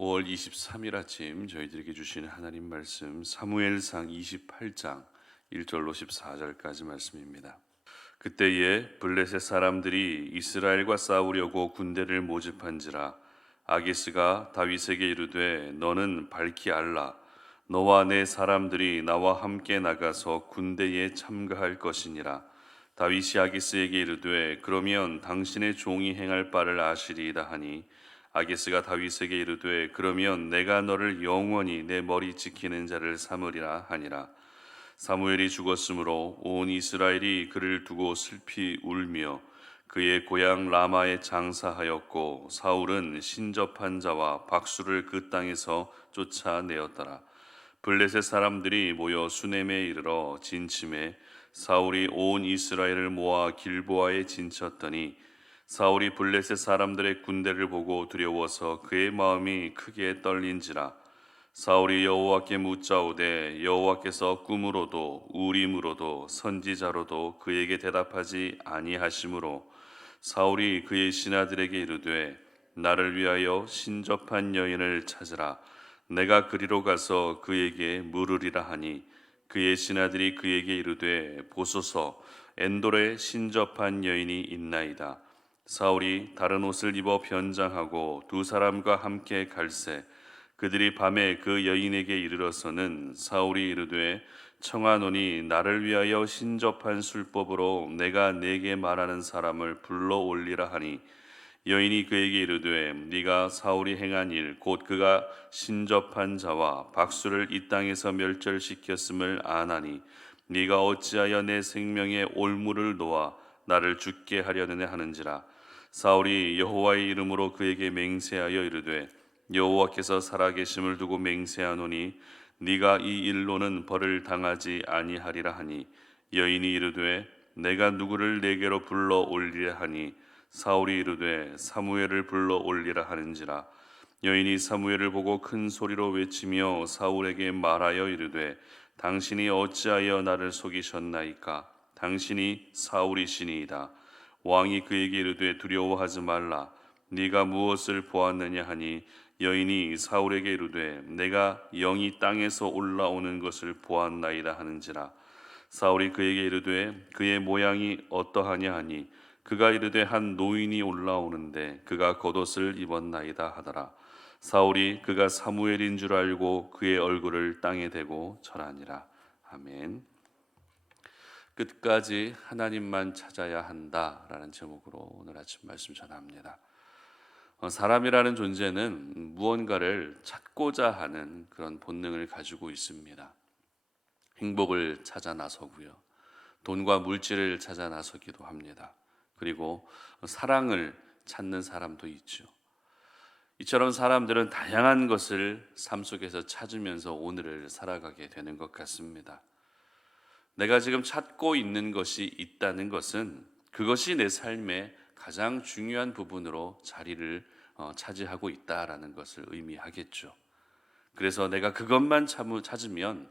5월 23일 아침 저희들에게 주시는 하나님 말씀 사무엘상 28장 1절로 14절까지 말씀입니다. 그때에 블레셋 사람들이 이스라엘과 싸우려고 군대를 모집한지라 아기스가 다윗에게 이르되 너는 밝히 알라 너와 내 사람들이 나와 함께 나가서 군대에 참가할 것이니라. 다윗이 아기스에게 이르되 그러면 당신의 종이 행할 바를 아시리이다 하니 아기스가 다윗에게 이르되 그러면 내가 너를 영원히 내 머리 지키는 자를 삼으리라 하니라. 사무엘이 죽었으므로 온 이스라엘이 그를 두고 슬피 울며 그의 고향 라마에 장사하였고 사울은 신접한 자와 박수를 그 땅에서 쫓아내었더라. 블레셋 사람들이 모여 수넴에 이르러 진침해 사울이 온 이스라엘을 모아 길보아에 진쳤더니 사울이 블레셋 사람들의 군대를 보고 두려워서 그의 마음이 크게 떨린지라. 사울이 여호와께 묻자오되 여호와께서 꿈으로도 우림으로도 선지자로도 그에게 대답하지 아니하시므로 사울이 그의 신하들에게 이르되 나를 위하여 신접한 여인을 찾으라. 내가 그리로 가서 그에게 물으리라 하니 그의 신하들이 그에게 이르되 보소서 엔돌에 신접한 여인이 있나이다. 사울이 다른 옷을 입어 변장하고 두 사람과 함께 갈새 그들이 밤에 그 여인에게 이르러서는 사울이 이르되 청하노니 나를 위하여 신접한 술법으로 내가 네게 말하는 사람을 불러 올리라 하니 여인이 그에게 이르되 네가 사울이 행한 일 곧 그가 신접한 자와 박수를 이 땅에서 멸절시켰음을 아나니 네가 어찌하여 내 생명의 올무를 놓아 나를 죽게 하려느냐 하는지라. 사울이 여호와의 이름으로 그에게 맹세하여 이르되 여호와께서 살아계심을 두고 맹세하노니 네가 이 일로는 벌을 당하지 아니하리라 하니 여인이 이르되 내가 누구를 내게로 불러 올리라 하니 사울이 이르되 사무엘을 불러 올리라 하는지라. 여인이 사무엘을 보고 큰 소리로 외치며 사울에게 말하여 이르되 당신이 어찌하여 나를 속이셨나이까. 당신이 사울이시니이다. 왕이 그에게 이르되 두려워하지 말라. 네가 무엇을 보았느냐 하니 여인이 사울에게 이르되 내가 영이 땅에서 올라오는 것을 보았나이다 하는지라. 사울이 그에게 이르되 그의 모양이 어떠하냐 하니 그가 이르되 한 노인이 올라오는데 그가 겉옷을 입었나이다 하더라. 사울이 그가 사무엘인 줄 알고 그의 얼굴을 땅에 대고 절하니라. 아멘. 끝까지 하나님만 찾아야 한다라는 제목으로 오늘 아침 말씀 전합니다. 사람이라는 존재는 무언가를 찾고자 하는 그런 본능을 가지고 있습니다. 행복을 찾아 나서고요. 돈과 물질을 찾아 나서기도 합니다. 그리고 사랑을 찾는 사람도 있죠. 이처럼 사람들은 다양한 것을 삶 속에서 찾으면서 오늘을 살아가게 되는 것 같습니다. 내가 지금 찾고 있는 것이 있다는 것은 그것이 내 삶의 가장 중요한 부분으로 자리를 차지하고 있다라는 것을 의미하겠죠. 그래서 내가 그것만 찾으면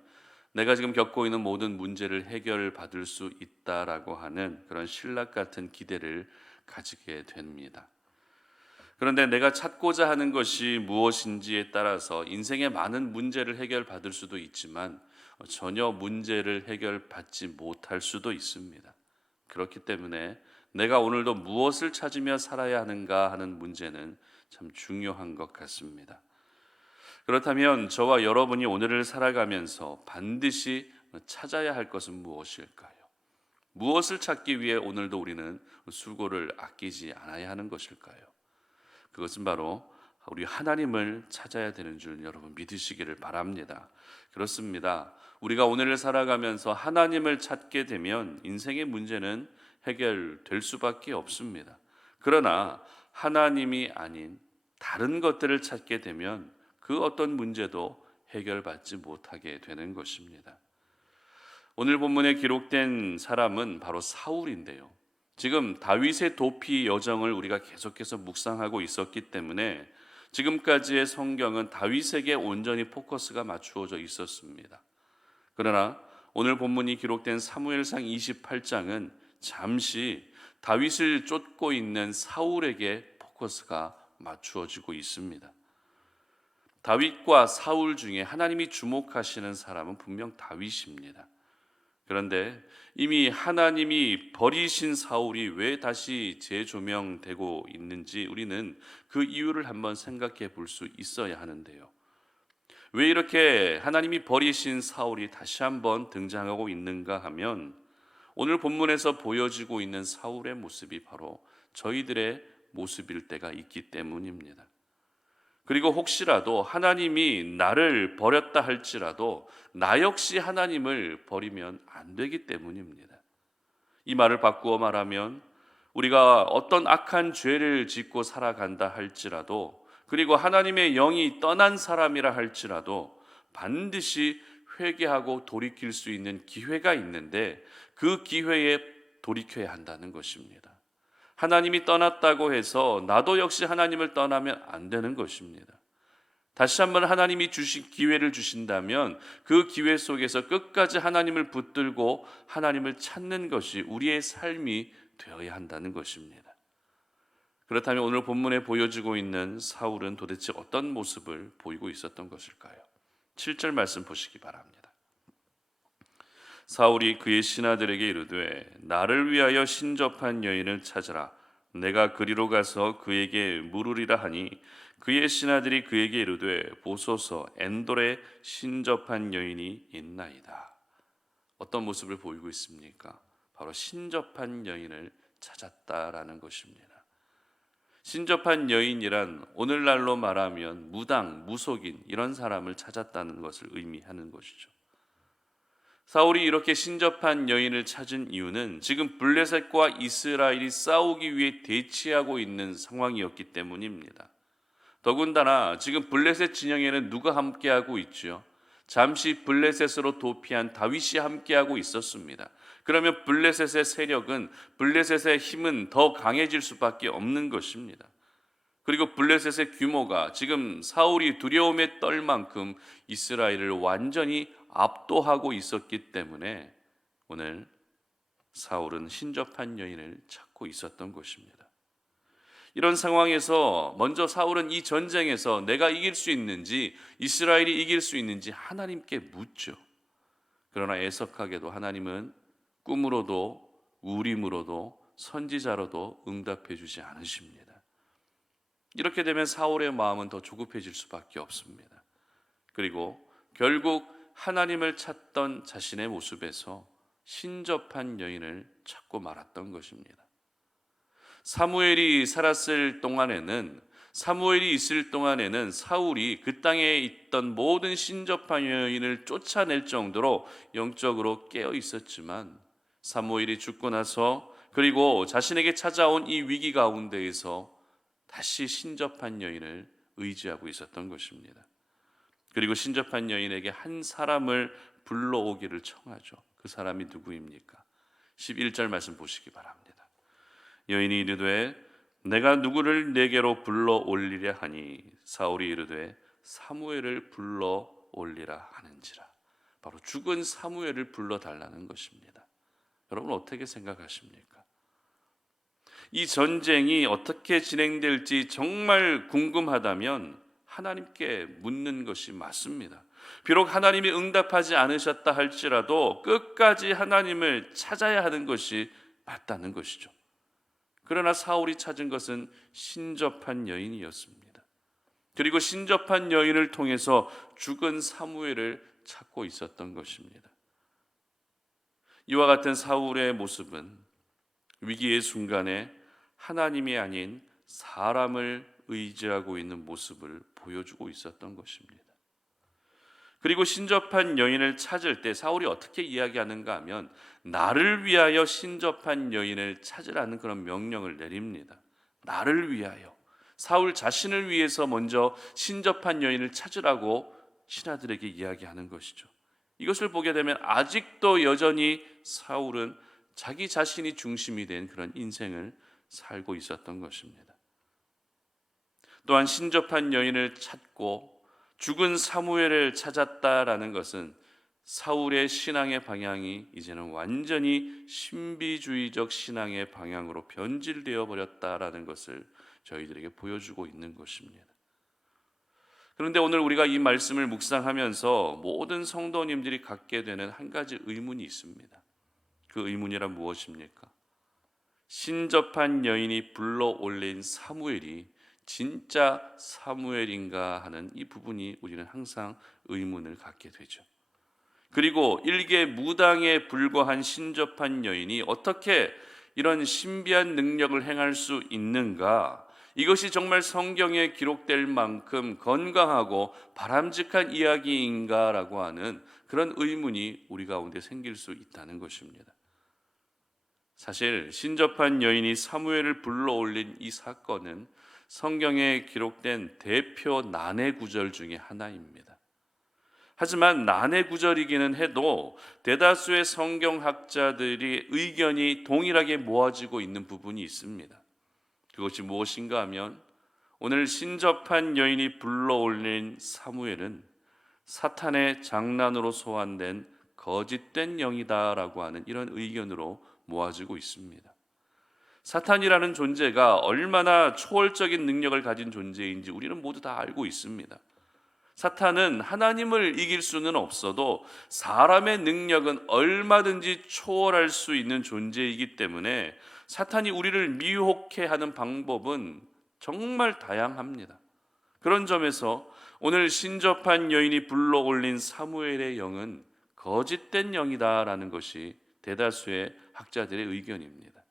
내가 지금 겪고 있는 모든 문제를 해결받을 수 있다라고 하는 그런 신락 같은 기대를 가지게 됩니다. 그런데 내가 찾고자 하는 것이 무엇인지에 따라서 인생의 많은 문제를 해결받을 수도 있지만 전혀 문제를 해결받지 못할 수도 있습니다. 그렇기 때문에 내가 오늘도 무엇을 찾으며 살아야 하는가 하는 문제는 참 중요한 것 같습니다. 그렇다면 저와 여러분이 오늘을 살아가면서 반드시 찾아야 할 것은 무엇일까요? 무엇을 찾기 위해 오늘도 우리는 수고를 아끼지 않아야 하는 것일까요? 그것은 바로 우리 하나님을 찾아야 되는 줄 여러분 믿으시기를 바랍니다. 그렇습니다. 우리가 오늘을 살아가면서 하나님을 찾게 되면 인생의 문제는 해결될 수밖에 없습니다. 그러나 하나님이 아닌 다른 것들을 찾게 되면 그 어떤 문제도 해결받지 못하게 되는 것입니다. 오늘 본문에 기록된 사람은 바로 사울인데요. 지금 다윗의 도피 여정을 우리가 계속해서 묵상하고 있었기 때문에 지금까지의 성경은 다윗에게 온전히 포커스가 맞추어져 있었습니다. 그러나 오늘 본문이 기록된 사무엘상 28장은 잠시 다윗을 쫓고 있는 사울에게 포커스가 맞추어지고 있습니다. 다윗과 사울 중에 하나님이 주목하시는 사람은 분명 다윗입니다. 그런데 이미 하나님이 버리신 사울이 왜 다시 재조명되고 있는지 우리는 그 이유를 한번 생각해 볼 수 있어야 하는데요. 왜 이렇게 하나님이 버리신 사울이 다시 한번 등장하고 있는가 하면 오늘 본문에서 보여지고 있는 사울의 모습이 바로 저희들의 모습일 때가 있기 때문입니다. 그리고 혹시라도 하나님이 나를 버렸다 할지라도 나 역시 하나님을 버리면 안 되기 때문입니다. 이 말을 바꾸어 말하면 우리가 어떤 악한 죄를 짓고 살아간다 할지라도 그리고 하나님의 영이 떠난 사람이라 할지라도 반드시 회개하고 돌이킬 수 있는 기회가 있는데 그 기회에 돌이켜야 한다는 것입니다. 하나님이 떠났다고 해서 나도 역시 하나님을 떠나면 안 되는 것입니다. 다시 한번 하나님이 주신 기회를 주신다면 그 기회 속에서 끝까지 하나님을 붙들고 하나님을 찾는 것이 우리의 삶이 되어야 한다는 것입니다. 그렇다면 오늘 본문에 보여지고 있는 사울은 도대체 어떤 모습을 보이고 있었던 것일까요? 7절 말씀 보시기 바랍니다. 사울이 그의 신하들에게 이르되 나를 위하여 신접한 여인을 찾으라. 내가 그리로 가서 그에게 물으리라 하니 그의 신하들이 그에게 이르되 보소서 엔돌에 신접한 여인이 있나이다. 어떤 모습을 보이고 있습니까? 바로 신접한 여인을 찾았다라는 것입니다. 신접한 여인이란 오늘날로 말하면 무당, 무속인 이런 사람을 찾았다는 것을 의미하는 것이죠. 사울이 이렇게 신접한 여인을 찾은 이유는 지금 블레셋과 이스라엘이 싸우기 위해 대치하고 있는 상황이었기 때문입니다. 더군다나 지금 블레셋 진영에는 누가 함께하고 있죠? 잠시 블레셋으로 도피한 다윗이 함께하고 있었습니다. 그러면 블레셋의 세력은 블레셋의 힘은 더 강해질 수밖에 없는 것입니다. 그리고 블레셋의 규모가 지금 사울이 두려움에 떨 만큼 이스라엘을 완전히 압도하고 있었기 때문에 오늘 사울은 신접한 여인을 찾고 있었던 것입니다. 이런 상황에서 먼저 사울은 이 전쟁에서 내가 이길 수 있는지 이스라엘이 이길 수 있는지 하나님께 묻죠. 그러나 애석하게도 하나님은 꿈으로도 우림으로도 선지자로도 응답해 주지 않으십니다. 이렇게 되면 사울의 마음은 더 조급해질 수밖에 없습니다. 그리고 결국 하나님을 찾던 자신의 모습에서 신접한 여인을 찾고 말았던 것입니다. 사무엘이 살았을 동안에는 사무엘이 있을 동안에는 사울이 그 땅에 있던 모든 신접한 여인을 쫓아낼 정도로 영적으로 깨어 있었지만 사무엘이 죽고 나서 그리고 자신에게 찾아온 이 위기 가운데에서 다시 신접한 여인을 의지하고 있었던 것입니다. 그리고 신접한 여인에게 한 사람을 불러오기를 청하죠. 그 사람이 누구입니까? 11절 말씀 보시기 바랍니다. 여인이 이르되 내가 누구를 내게로 불러 올리랴 하니 사울이 이르되 사무엘을 불러 올리라 하는지라. 바로 죽은 사무엘을 불러 달라는 것입니다. 여러분 어떻게 생각하십니까? 이 전쟁이 어떻게 진행될지 정말 궁금하다면 하나님께 묻는 것이 맞습니다. 비록 하나님이 응답하지 않으셨다 할지라도 끝까지 하나님을 찾아야 하는 것이 맞다는 것이죠. 그러나 사울이 찾은 것은 신접한 여인이었습니다. 그리고 신접한 여인을 통해서 죽은 사무엘을 찾고 있었던 것입니다. 이와 같은 사울의 모습은 위기의 순간에 하나님이 아닌 사람을 의지하고 있는 모습을 보여주고 있었던 것입니다. 그리고 신접한 여인을 찾을 때 사울이 어떻게 이야기하는가 하면 나를 위하여 신접한 여인을 찾으라는 그런 명령을 내립니다. 나를 위하여, 사울 자신을 위해서 먼저 신접한 여인을 찾으라고 신하들에게 이야기하는 것이죠. 이것을 보게 되면 아직도 여전히 사울은 자기 자신이 중심이 된 그런 인생을 살고 있었던 것입니다. 또한 신접한 여인을 찾고 죽은 사무엘을 찾았다라는 것은 사울의 신앙의 방향이 이제는 완전히 신비주의적 신앙의 방향으로 변질되어 버렸다라는 것을 저희들에게 보여주고 있는 것입니다. 그런데 오늘 우리가 이 말씀을 묵상하면서 모든 성도님들이 갖게 되는 한 가지 의문이 있습니다. 그 의문이란 무엇입니까? 신접한 여인이 불러올린 사무엘이 진짜 사무엘인가 하는 이 부분이 우리는 항상 의문을 갖게 되죠. 그리고 일개 무당에 불과한 신접한 여인이 어떻게 이런 신비한 능력을 행할 수 있는가? 이것이 정말 성경에 기록될 만큼 건강하고 바람직한 이야기인가라고 하는 그런 의문이 우리 가운데 생길 수 있다는 것입니다. 사실 신접한 여인이 사무엘을 불러올린 이 사건은 성경에 기록된 대표 난해 구절 중에 하나입니다. 하지만 난해 구절이기는 해도 대다수의 성경학자들이 의견이 동일하게 모아지고 있는 부분이 있습니다. 그것이 무엇인가 하면 오늘 신접한 여인이 불러올린 사무엘은 사탄의 장난으로 소환된 거짓된 영이다라고 하는 이런 의견으로 모아지고 있습니다. 사탄이라는 존재가 얼마나 초월적인 능력을 가진 존재인지 우리는 모두 다 알고 있습니다. 사탄은 하나님을 이길 수는 없어도 사람의 능력은 얼마든지 초월할 수 있는 존재이기 때문에 사탄이 우리를 미혹해 하는 방법은 정말 다양합니다. 그런 점에서 오늘 신접한 여인이 불러올린 사무엘의 영은 거짓된 영이다라는 것이 대다수의 학자들의 의견입니다.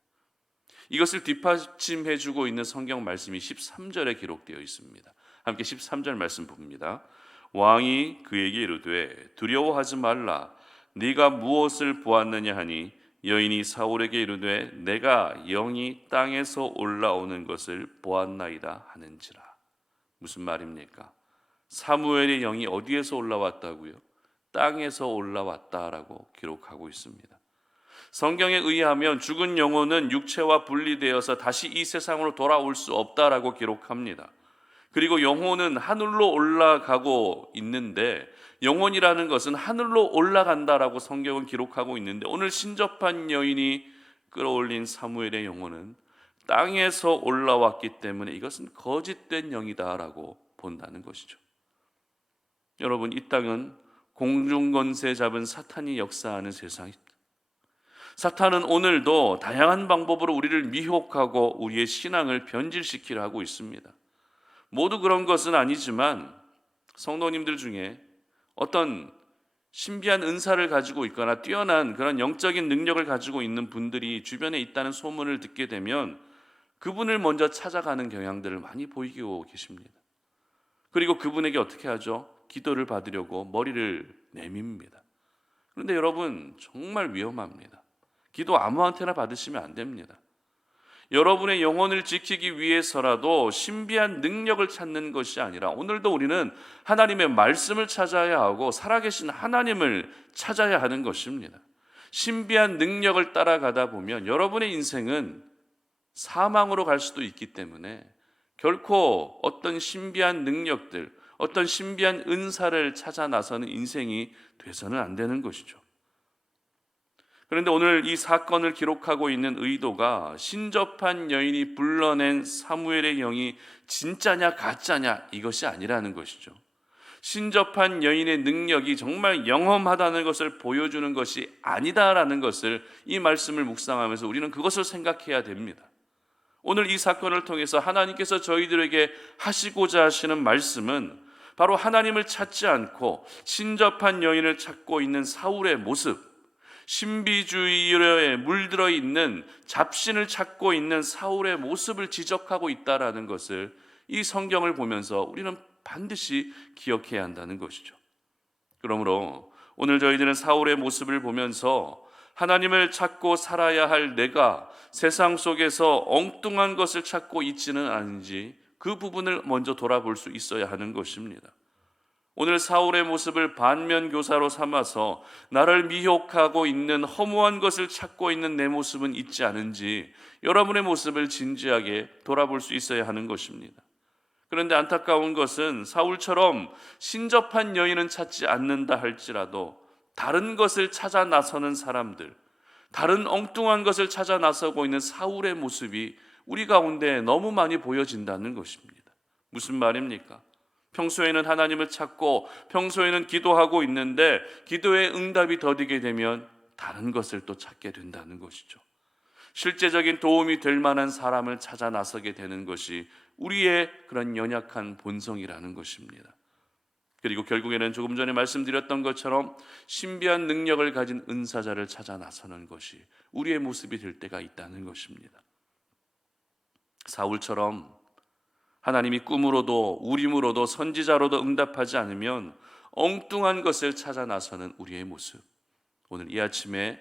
이것을 뒷받침해주고 있는 성경 말씀이 13절에 기록되어 있습니다. 함께 13절 말씀 봅니다. 왕이 그에게 이르되 두려워하지 말라. 네가 무엇을 보았느냐 하니 여인이 사울에게 이르되 내가 영이 땅에서 올라오는 것을 보았나이다 하는지라. 무슨 말입니까? 사무엘의 영이 어디에서 올라왔다고요? 땅에서 올라왔다라고 기록하고 있습니다. 성경에 의하면 죽은 영혼은 육체와 분리되어서 다시 이 세상으로 돌아올 수 없다라고 기록합니다. 그리고 영혼은 하늘로 올라가고 있는데 영혼이라는 것은 하늘로 올라간다라고 성경은 기록하고 있는데 오늘 신접한 여인이 끌어올린 사무엘의 영혼은 땅에서 올라왔기 때문에 이것은 거짓된 영이다라고 본다는 것이죠. 여러분, 이 땅은 공중권세 잡은 사탄이 역사하는 세상입니다. 사탄은 오늘도 다양한 방법으로 우리를 미혹하고 우리의 신앙을 변질시키려 하고 있습니다. 모두 그런 것은 아니지만 성도님들 중에 어떤 신비한 은사를 가지고 있거나 뛰어난 그런 영적인 능력을 가지고 있는 분들이 주변에 있다는 소문을 듣게 되면 그분을 먼저 찾아가는 경향들을 많이 보이고 계십니다. 그리고 그분에게 어떻게 하죠? 기도를 받으려고 머리를 내밉니다. 그런데 여러분, 정말 위험합니다. 기도 아무한테나 받으시면 안 됩니다. 여러분의 영혼을 지키기 위해서라도 신비한 능력을 찾는 것이 아니라 오늘도 우리는 하나님의 말씀을 찾아야 하고 살아계신 하나님을 찾아야 하는 것입니다. 신비한 능력을 따라가다 보면 여러분의 인생은 사망으로 갈 수도 있기 때문에 결코 어떤 신비한 능력들, 어떤 신비한 은사를 찾아 나서는 인생이 돼서는 안 되는 것이죠. 그런데 오늘 이 사건을 기록하고 있는 의도가 신접한 여인이 불러낸 사무엘의 영이 진짜냐 가짜냐 이것이 아니라는 것이죠. 신접한 여인의 능력이 정말 영험하다는 것을 보여주는 것이 아니다라는 것을 이 말씀을 묵상하면서 우리는 그것을 생각해야 됩니다. 오늘 이 사건을 통해서 하나님께서 저희들에게 하시고자 하시는 말씀은 바로 하나님을 찾지 않고 신접한 여인을 찾고 있는 사울의 모습, 신비주의에 물들어 있는 잡신을 찾고 있는 사울의 모습을 지적하고 있다라는 것을 이 성경을 보면서 우리는 반드시 기억해야 한다는 것이죠. 그러므로 오늘 저희들은 사울의 모습을 보면서 하나님을 찾고 살아야 할 내가 세상 속에서 엉뚱한 것을 찾고 있지는 않은지 그 부분을 먼저 돌아볼 수 있어야 하는 것입니다. 오늘 사울의 모습을 반면교사로 삼아서 나를 미혹하고 있는 허무한 것을 찾고 있는 내 모습은 있지 않은지 여러분의 모습을 진지하게 돌아볼 수 있어야 하는 것입니다. 그런데 안타까운 것은 사울처럼 신접한 여인은 찾지 않는다 할지라도 다른 것을 찾아 나서는 사람들, 다른 엉뚱한 것을 찾아 나서고 있는 사울의 모습이 우리 가운데 너무 많이 보여진다는 것입니다. 무슨 말입니까? 평소에는 하나님을 찾고 평소에는 기도하고 있는데 기도의 응답이 더디게 되면 다른 것을 또 찾게 된다는 것이죠. 실제적인 도움이 될 만한 사람을 찾아 나서게 되는 것이 우리의 그런 연약한 본성이라는 것입니다. 그리고 결국에는 조금 전에 말씀드렸던 것처럼 신비한 능력을 가진 은사자를 찾아 나서는 것이 우리의 모습이 될 때가 있다는 것입니다. 사울처럼 하나님이 꿈으로도 우림으로도 선지자로도 응답하지 않으면 엉뚱한 것을 찾아 나서는 우리의 모습, 오늘 이 아침에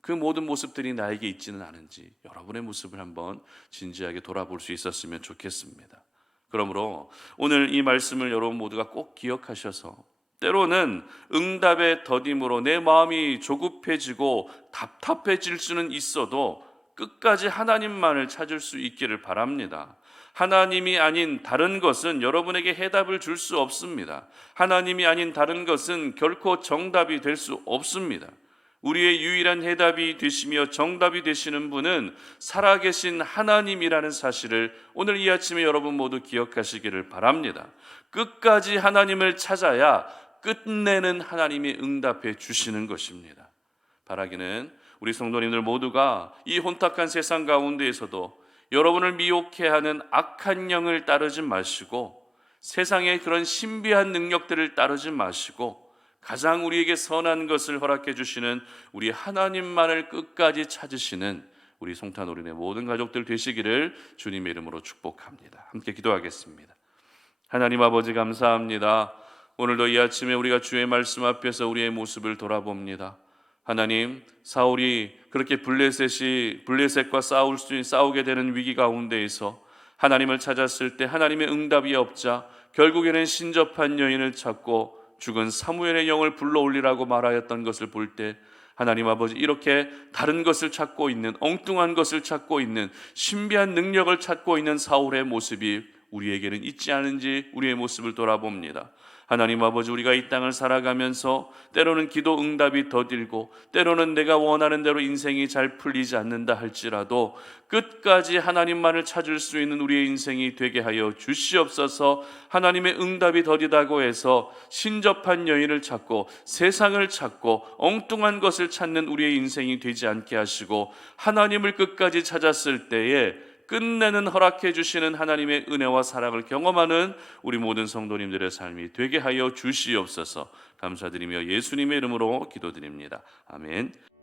그 모든 모습들이 나에게 있지는 않은지 여러분의 모습을 한번 진지하게 돌아볼 수 있었으면 좋겠습니다. 그러므로 오늘 이 말씀을 여러분 모두가 꼭 기억하셔서 때로는 응답의 더딤으로 내 마음이 조급해지고 답답해질 수는 있어도 끝까지 하나님만을 찾을 수 있기를 바랍니다. 하나님이 아닌 다른 것은 여러분에게 해답을 줄 수 없습니다. 하나님이 아닌 다른 것은 결코 정답이 될 수 없습니다. 우리의 유일한 해답이 되시며 정답이 되시는 분은 살아계신 하나님이라는 사실을 오늘 이 아침에 여러분 모두 기억하시기를 바랍니다. 끝까지 하나님을 찾아야 끝내는 하나님이 응답해 주시는 것입니다. 바라기는 우리 성도님들 모두가 이 혼탁한 세상 가운데에서도 여러분을 미혹해 하는 악한 영을 따르지 마시고 세상의 그런 신비한 능력들을 따르지 마시고 가장 우리에게 선한 것을 허락해 주시는 우리 하나님만을 끝까지 찾으시는 우리 송탄오륜의 모든 가족들 되시기를 주님의 이름으로 축복합니다. 함께 기도하겠습니다. 하나님 아버지 감사합니다. 오늘도 이 아침에 우리가 주의 말씀 앞에서 우리의 모습을 돌아봅니다. 하나님, 사울이 그렇게 블레셋과 싸우게 되는 위기 가운데에서 하나님을 찾았을 때 하나님의 응답이 없자 결국에는 신접한 여인을 찾고 죽은 사무엘의 영을 불러올리라고 말하였던 것을 볼 때 하나님 아버지, 이렇게 다른 것을 찾고 있는, 엉뚱한 것을 찾고 있는, 신비한 능력을 찾고 있는 사울의 모습이 우리에게는 있지 않은지 우리의 모습을 돌아봅니다. 하나님 아버지, 우리가 이 땅을 살아가면서 때로는 기도 응답이 더딜고 때로는 내가 원하는 대로 인생이 잘 풀리지 않는다 할지라도 끝까지 하나님만을 찾을 수 있는 우리의 인생이 되게 하여 주시옵소서. 하나님의 응답이 더디다고 해서 신접한 여인을 찾고 세상을 찾고 엉뚱한 것을 찾는 우리의 인생이 되지 않게 하시고 하나님을 끝까지 찾았을 때에 끝내는 허락해 주시는 하나님의 은혜와 사랑을 경험하는 우리 모든 성도님들의 삶이 되게 하여 주시옵소서. 감사드리며 예수님의 이름으로 기도드립니다. 아멘.